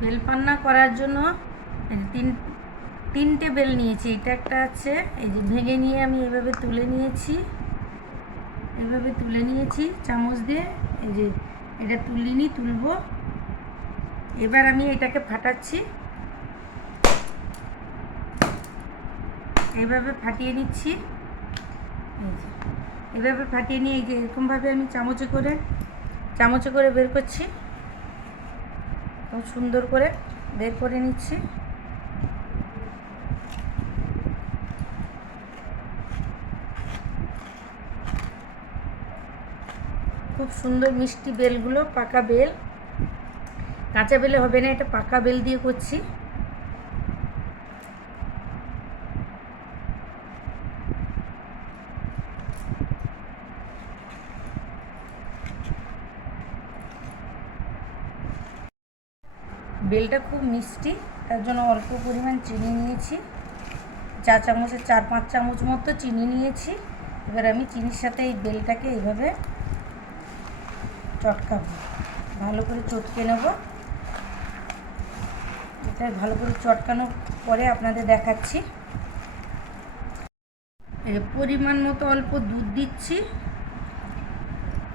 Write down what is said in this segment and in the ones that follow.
Bell পান্না করার জন্য তিনটে বেল নিয়েছি। এটা একটা আছে, এই যে ভেঙে নিয়ে আমি এভাবে তুলে নিয়েছি, চামচ দিয়ে। এই যে এটা তুলবো। এবার আমি এটাকে ফাটাচ্ছি, এইভাবে ফাটিয়ে নিচ্ছি। এভাবে ফাটিয়ে নিয়ে এই যে এরকমভাবে আমি চামচে করে বের করছি, খুব সুন্দর করে বের করে নিচ্ছি। খুব সুন্দর মিষ্টি বেলগুলো, পাকা বেল, কাঁচা বেলে হবে না, এটা পাকা বেল দিয়ে করছি। বেলটা খুব মিষ্টি, তার জন্য অল্প পরিমাণ চিনি নিয়েছি, চা চামচের 4-5 চামচ মতো চিনি নিয়েছি। এবার আমি চিনির সাথে এই বেলটাকে এইভাবে চটকাবো, ভালো করে চটকে নেব। এটা ভালো করে চটকানোর পরে আপনাদের দেখাচ্ছি। পরিমাণ মতো অল্প দুধ দিচ্ছি।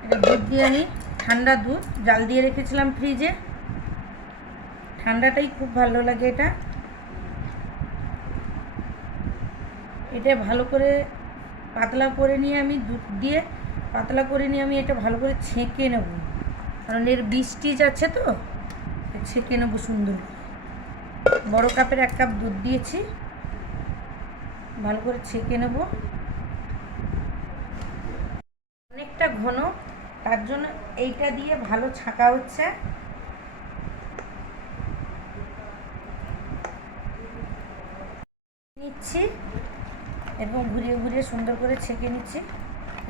এটা দুধ দিয়ে আমি, ঠান্ডা দুধ, জাল দিয়ে রেখেছিলাম ফ্রিজে, ঠান্ডাটাই খুব ভালো লাগে। এটা ভালো করে পাতলা করে নিয়ে আমি দুধ দিয়ে পাতলা করে নিয়ে আমি এটা ভালো করে ছেঁকে নেব, কারণ এর বীজ আছে তো, ছেঁকে নেব সুন্দর। বড় কাপের 1 কাপ দুধ দিয়েছি, ভালো করে ছেঁকে নেব। অনেকটা ঘন, তার জন্য এইটা দিয়ে ভালো ছাঁকা হচ্ছে। নিচ্ছি এরকম ঘুরিয়ে সুন্দর করে ছেঁকে নিচ্ছি।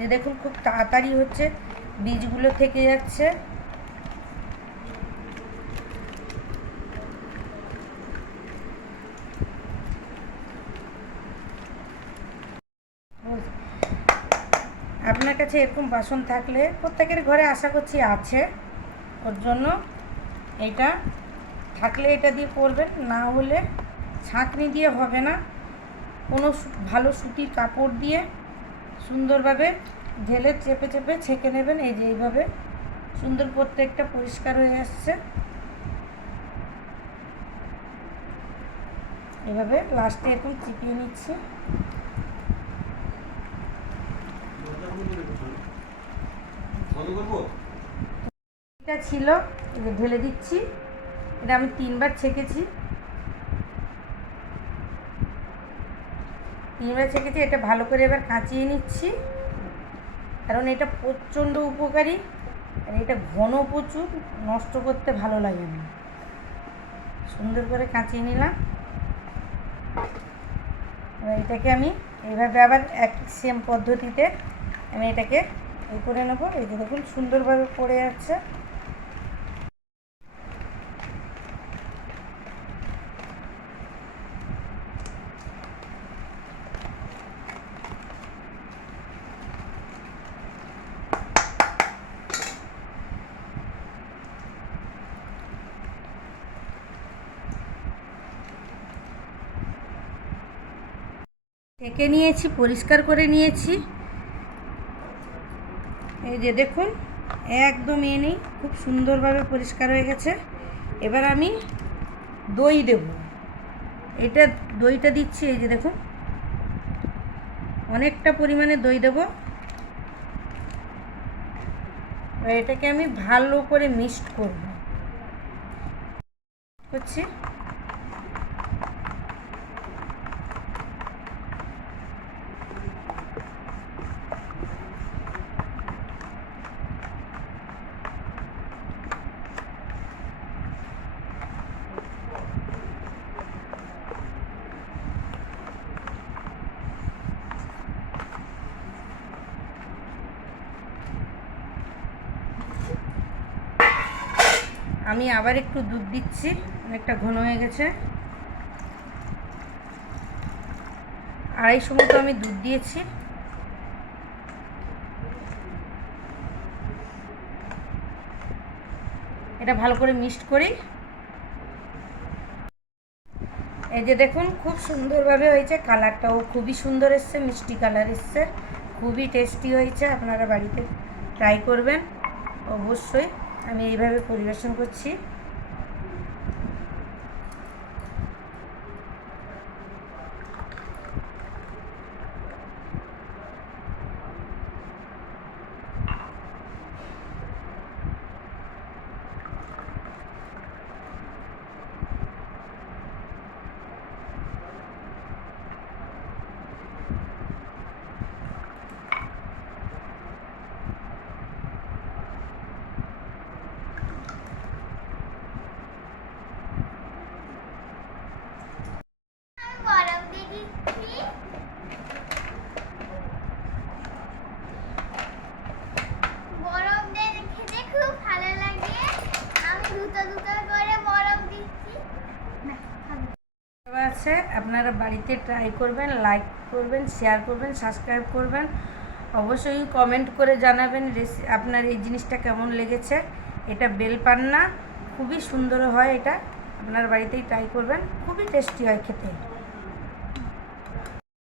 এই দেখুন খুব তাড়াতাড়ি হচ্ছে, বীজগুলো থেকে যাচ্ছে। আপনার কাছে এরকম বাসন থাকলে, প্রত্যেকের ঘরে আশা করছি আছে, ওর জন্য এটা থাকলে এটা দিয়ে করবেন, না হলে ছাঁকনি দিয়ে হবে না, কোনো ভালো সুতির কাপড় দিয়ে সুন্দরভাবে ঢেলে চেপে ছেঁকে নেবেন। এই যে এইভাবে সুন্দর, প্রত্যেকটা পরিষ্কার হয়ে আসছে। এভাবে লাস্টে এরকম চিপিয়ে নিচ্ছি। এটা ছিল, এই যে ঢেলে দিচ্ছি। এটা আমি 3 বার ছেঁকেছি, এটা ভালো করে এবার কাঁচিয়ে নিচ্ছি, কারণ এটা প্রচণ্ড উপকারী, আর এটা ঘন প্রচুর, নষ্ট করতে ভালো লাগে না। সুন্দর করে কাঁচিয়ে নিলাম। এটাকে আমি এইভাবে আবার এক সেম পদ্ধতিতে আমি এটাকে করে নেবো। এই যে দেখুন সুন্দরভাবে পড়ে যাচ্ছে। ছেঁকে নিয়েছি, পরিষ্কার করে নিয়েছি। এই যে দেখুন একদম নেই, খুব সুন্দরভাবে পরিষ্কার হয়ে গেছে। এবার আমি দই দেব, এটা দইটা দিচ্ছি। এই যে দেখুন অনেকটা পরিমাণে দই দেব। এটাকে আমি ভালো করে মিক্সড করছি। আমি আবার একটু দুধ দিচ্ছি, অনেকটা ঘন হয়ে গেছে। 250 মতো আমি দুধ দিয়েছি। এটা ভালো করে মিক্সড করি। এই যে দেখুন খুব সুন্দরভাবে হয়েছে, কালারটাও খুবই সুন্দর এসছে, মিষ্টি কালার এসছে, খুবই টেস্টি হয়েছে। আপনারা বাড়িতে ট্রাই করবেন অবশ্যই। আমি এইভাবে পরিবেশন করছি। বরফ দিয়ে দিচ্ছি। বরফ দিয়ে খেতে খুব ভালো লাগে। আমি দুটো দুটো করে বরফ দিচ্ছি। আছে, আপনারা বাড়িতে ট্রাই করবেন, লাইক করবেন, শেয়ার করবেন, সাবস্ক্রাইব করবেন, অবশ্যই কমেন্ট করে জানাবেন আপনার এই জিনিসটা কেমন লেগেছে। এটা বেলপান্না, খুবই সুন্দর হয় এটা, আপনার বাড়িতেই ট্রাই করবেন, খুবই টেস্টি হয় খেতে।